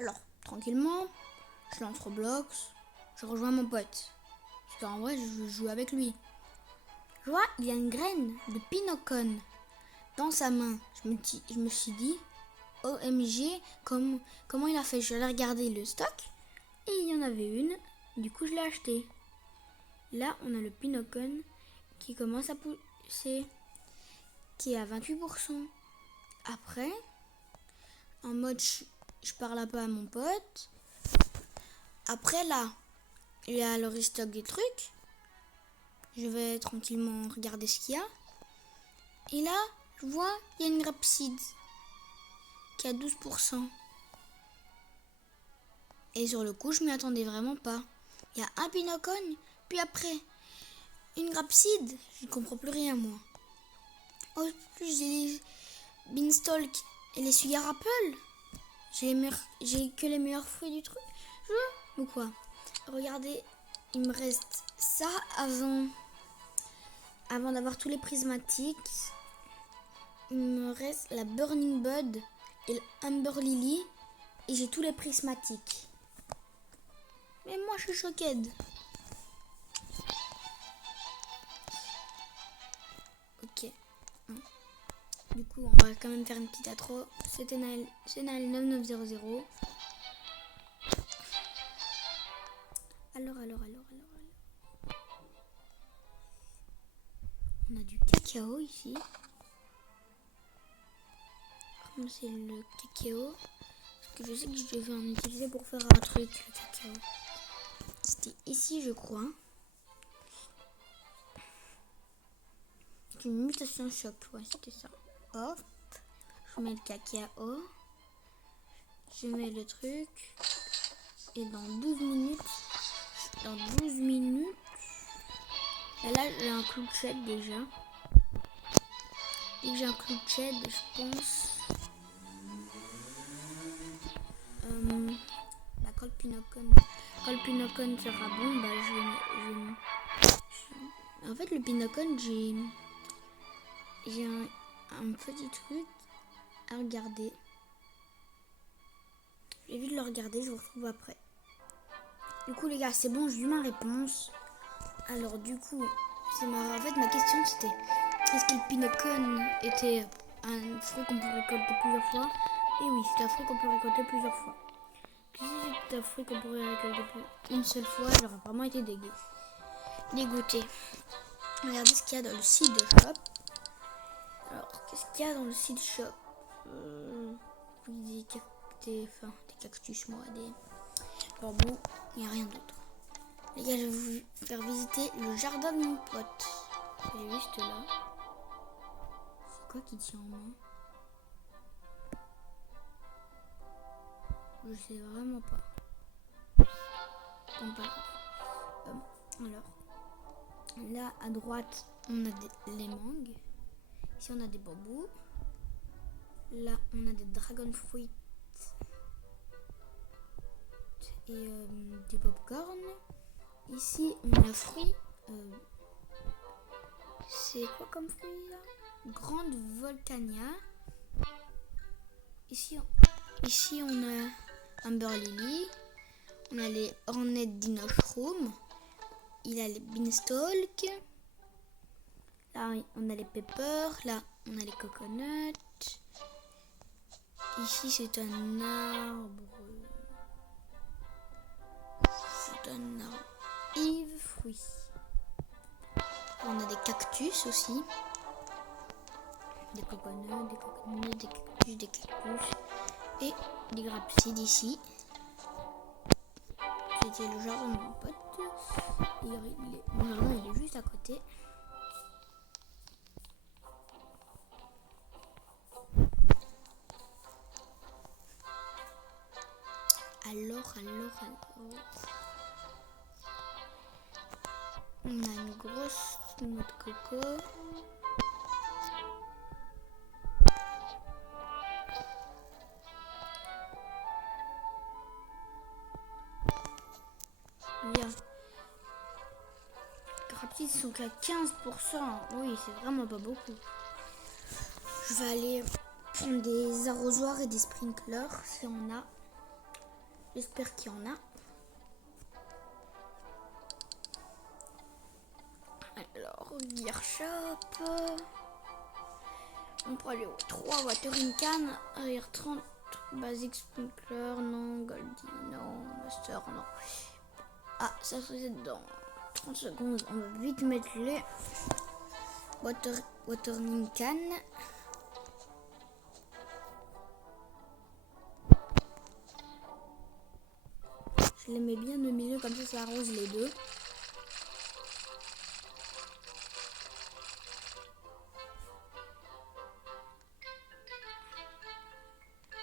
Alors, tranquillement, je lance Roblox, je rejoins mon pote. Parce qu'en vrai, je joue avec lui. Je vois, il y a une graine de Pinocon dans sa main. Je me suis dit, OMG, comment il a fait? Je l'ai regardé le stock et il y en avait une. Du coup, je l'ai acheté. Là, on a le Pinocon qui commence à pousser, qui est à 28%. Après, en mode je parle un peu à mon pote. Après, là, il y a le restock des trucs. Je vais tranquillement regarder ce qu'il y a. Et là, je vois, il y a une Grapside qui a 12%. Et sur le coup, je m'y attendais vraiment pas. Il y a un Pinocon, puis après, une Grapside. Je ne comprends plus rien, moi. En plus, j'ai les Beanstalk et les sugar apple. J'ai que les meilleurs fruits du truc. Ou quoi? Regardez, il me reste ça avant d'avoir tous les prismatiques. Il me reste la Burning Bud et le Amber Lily. Et j'ai tous les prismatiques. Mais moi, je suis choquée. Ok. Du coup, on va quand même faire une petite intro. C'est Naël 9900. Alors. On a du cacao ici. Comme c'est le cacao. Parce que je sais que je devais en utiliser pour faire un truc, le cacao. C'était ici, je crois. C'est une mutation choc. Ouais, c'était ça. Hop. Je mets le cacao. Je mets le truc. Et dans 12 minutes. Et là, j'ai un clou de chède déjà. Dès que j'ai un clou de chède, je pense. Quand le Pinocon sera bon, en fait, le Pinocon, j'ai un petit truc à regarder. J'ai vite le regarder, je vous retrouve après. Du coup, les gars, c'est bon, j'ai eu ma réponse. Alors, du coup, en fait, ma question c'était, est-ce que le Pinocon était un fruit qu'on peut récolter plusieurs fois? Et oui, c'est un fruit qu'on peut récolter plusieurs fois. Si c'est un fruit qu'on pourrait récolter une seule fois, j'aurais vraiment été dégoûté. Regardez ce qu'il y a dans le seed shop. Alors, qu'est-ce qu'il y a dans le seed shop? Des cactus, moi, des bambous, il n'y a rien d'autre. Les gars, je vais vous faire visiter le jardin de mon pote. Il est juste là. C'est quoi qui tient en main? Je sais vraiment pas. Bon, pas grave. Alors, là à droite, on a les mangues. Ici, on a des bambous. Là, on a des dragon fruits et des popcorn. Ici, on a fruits. C'est quoi comme fruit là? Grande Volcania. Ici, on a Amber Lily. On a les Hornet Dinoshroom. Il a les Beanstalk. Là, on a les peppers. Là, on a les coconuts. Ici, c'est un arbre. C'est un arbre Yves fruits. On a des cactus aussi. Des coconuts, des cactus. Et des grapsides ici. C'était le jardin de mon pote. Mon jardin, il est juste à côté. Alors. On a une grosse noix de coco. Bien. Les grapsides sont qu'à 15%. Oui, c'est vraiment pas beaucoup. Je vais aller prendre des arrosoirs et des sprinklers si on a. J'espère qu'il y en a. Alors, Gear Shop. On peut aller au 3 Watering Can. Arrière 30. Basic Sprinkler. Non. Goldie. Non. Master. Non. Ah, ça c'est dans 30 secondes. On va vite mettre les Watering Can. Je les mets bien au milieu, comme ça arrose les deux.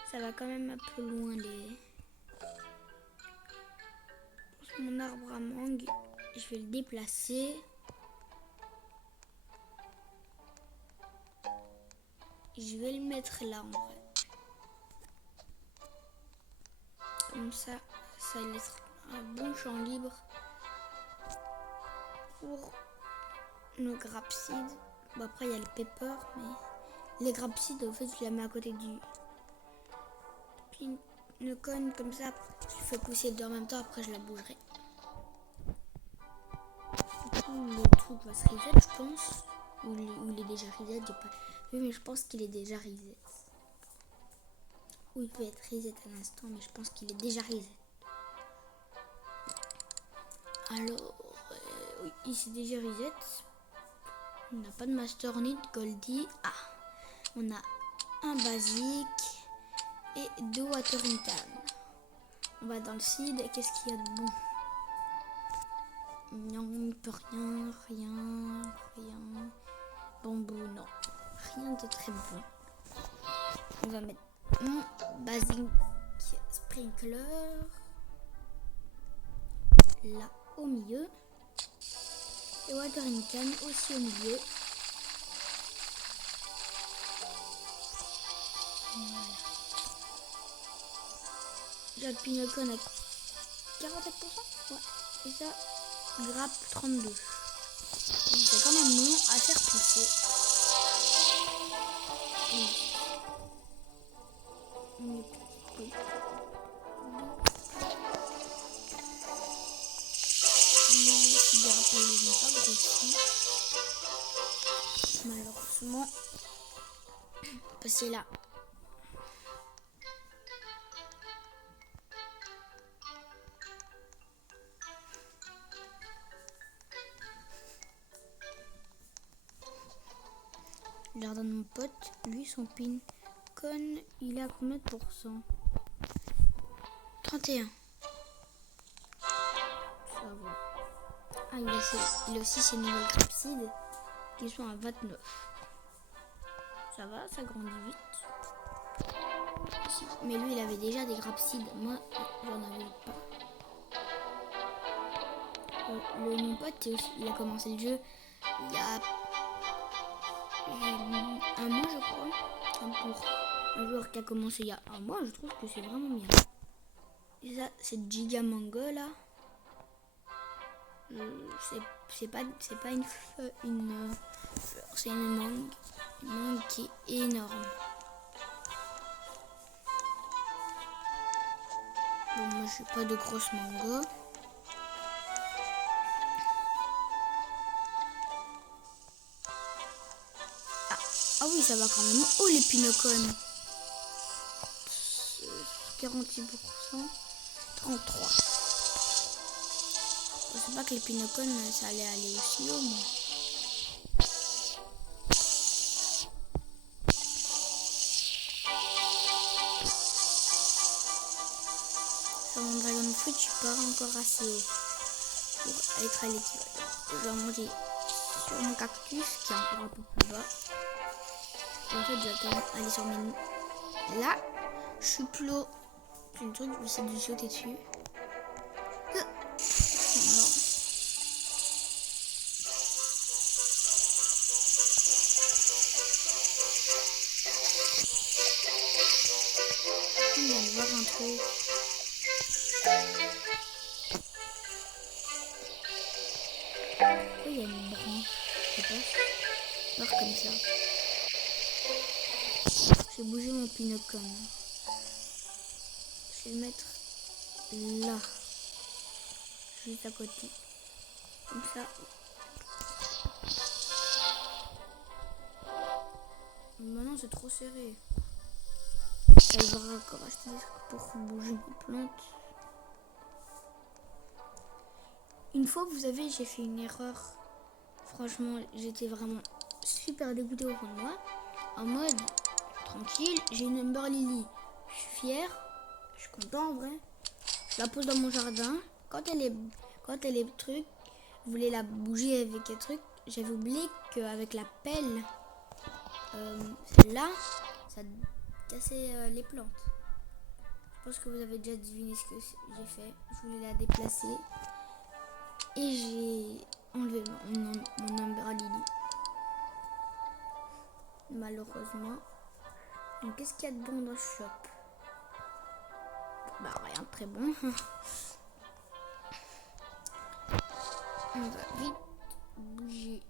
Ça va quand même un peu loin les... Mon arbre à mangue, je vais le déplacer. Je vais le mettre là en vrai. Comme ça laisse un bon champ libre pour nos grapesides. Bon, après il y a le pepper, mais les grapesides au fait je les mets à côté du pinocone comme ça. Je fais pousser les deux en même temps, après je la bougerai. Du coup le truc va se reset je pense. Ou il est déjà reset, j'ai pas vu mais je pense qu'il est déjà reset. Ou il peut être reset à l'instant mais je pense qu'il est déjà reset. Alors, oui, il s'est déjà reset. On n'a pas de Master ni de Goldie. Ah, on a un basique et 2 Watering Can. On va dans le seed. Qu'est-ce qu'il y a de bon? Non, peut rien. Bambou, non. Rien de très bon. On va mettre mon basique sprinkler là au milieu. Et Watering Can aussi au milieu. Voilà. J'ai le pinocone à 47%. Ouais. Et ça, grappe 32. C'est quand même long à faire pousser. Les rappels ne sont pas grossis. Malheureusement. Passer là. Je regarde mon pote, lui son pinocone, il est à combien de pourcents? 31. Ça va. Ah, il a aussi ses nouvelles grapesides qui sont à 29. Ça va, ça grandit vite. Mais lui, il avait déjà des grapesides. Moi, j'en avais pas. Mon pote, il a commencé le jeu il y a un mois, je crois. Pour un joueur qui a commencé il y a un mois, je trouve que c'est vraiment bien. Et ça, c'est Giga Mango là. C'est pas une fleur, c'est une mangue qui est énorme. Bon, moi je n'ai pas de grosse mango. Ah oui, ça va quand même. Oh, les pinocones. 46%. 33. Je sais pas que les pinocones, ça allait aller aussi haut, moi. Sur mon Dragon Fruit, je suis pas encore assez haut pour être à l'équilibre. Je vais manger sur mon cactus, qui est encore un peu plus bas. Et en fait, j'attends aller sur mes... Là, je suis plus haut. C'est le truc, j'essaie de sauter dessus. Non. On va voir un truc. Pourquoi il y a une branche? Je sais pas. Voir comme ça. J'ai bougé mon pinocone. Je vais le mettre là. Juste à côté. Comme ça. Maintenant c'est trop serré. Elle va encore acheter des trucs pour bouger les plantes. Une fois vous savez, j'ai fait une erreur. Franchement, j'étais vraiment super dégoûtée au fond de moi. En mode, tranquille, j'ai une Umber Lily. Je suis fière, je suis content en vrai. Je la pose dans mon jardin. Quand elle est truc, je voulais la bouger avec un truc. J'avais oublié qu'avec la pelle, celle-là, ça cassait les plantes. Je pense que vous avez déjà deviné ce que j'ai fait. Je voulais la déplacer. Et j'ai enlevé mon Umber Lily. Malheureusement. Donc qu'est-ce qu'il y a de bon dans ce shop? Bah rien de très bon. On va vite bouger.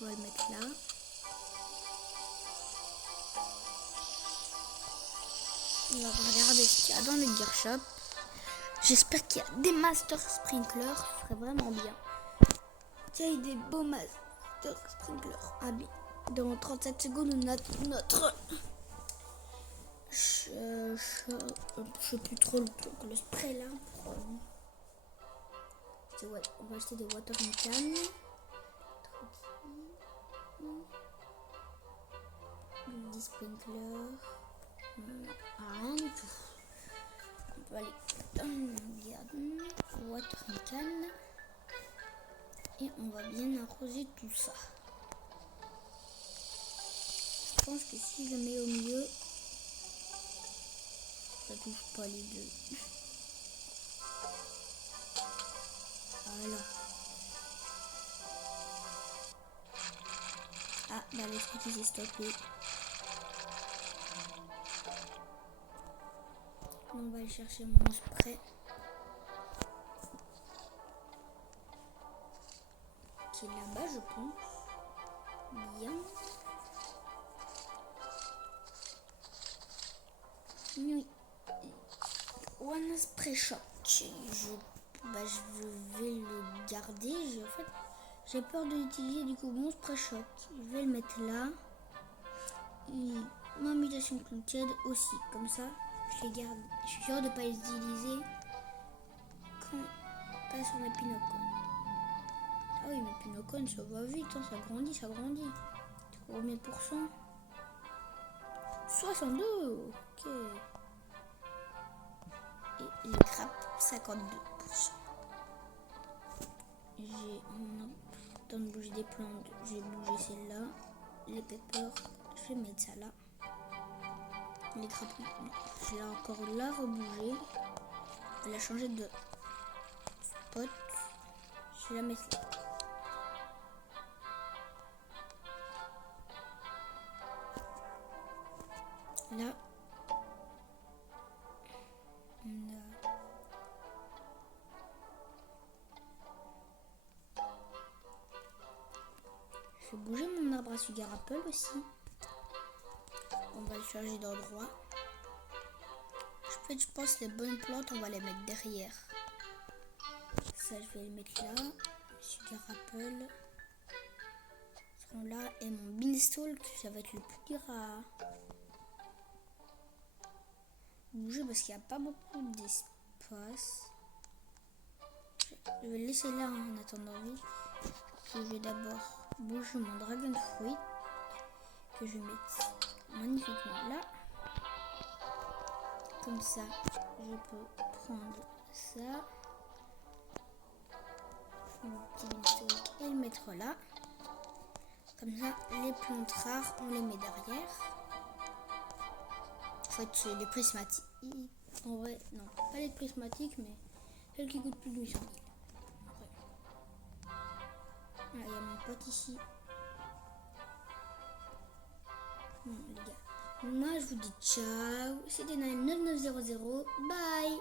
On va le mettre là. On va regarder ce qu'il y a dans le gear shop. J'espère qu'il y a des master sprinklers. Ce serait vraiment bien. Tiens, des beaux master sprinklers. Ah bien. Dans 37 secondes, on a notre... Je sais plus trop le spray là. Ouais, on va acheter des water can. Des sprinklers. Rien du tout. On va aller dans le garden. Water can. Et on va bien arroser tout ça. Je pense que si je le mets au milieu, ça touche pas les deux. Voilà. Ah, bah le truc il s'est stoppé. On va aller chercher mon spray. Qui est là-bas, je pense. Bien. Oui. One Spray Shot. Je vais le garder. J'ai peur de l'utiliser du coup mon Spray Shot. Je vais le mettre là. Et ma mutation cloutière aussi. Comme ça, je les garde. Je suis sûre de ne pas les utiliser quand pas sur mes Pinocon. Ah oui, mes Pinocon, ça va vite. Hein, ça grandit. Du coup, combien de pourcents? 62. Ok. Et les grappes, 52%. J'ai temps de bouger des plantes, j'ai bougé celle-là. Les peppers, je vais mettre ça là. Les grappes, je vais encore la rebouger. Je vais la changer de spot. Je vais la mettre là. Là, on a... Je vais bouger mon arbre à sugar apple aussi. On va le changer d'endroit. Je pense que les bonnes plantes, on va les mettre derrière. Ça, je vais le mettre là. Sugar apple seront là. Et mon beanstalk, ça va être le plus dur à bouger parce qu'il n'y a pas beaucoup d'espace. Je vais le laisser là en attendant. Je vais d'abord bouger mon dragon fruit que je vais mettre magnifiquement là. Comme ça, je peux prendre ça, mon petit beanstalk et le mettre là. Comme ça, les plantes rares, on les met derrière. En fait, c'est les prismatiques. En vrai, non, pas les prismatiques, mais celles qui coûtent plus de 800 000. Ah, il y a mon pote ici. Bon, les gars. Moi, je vous dis ciao. C'était 9900. Bye.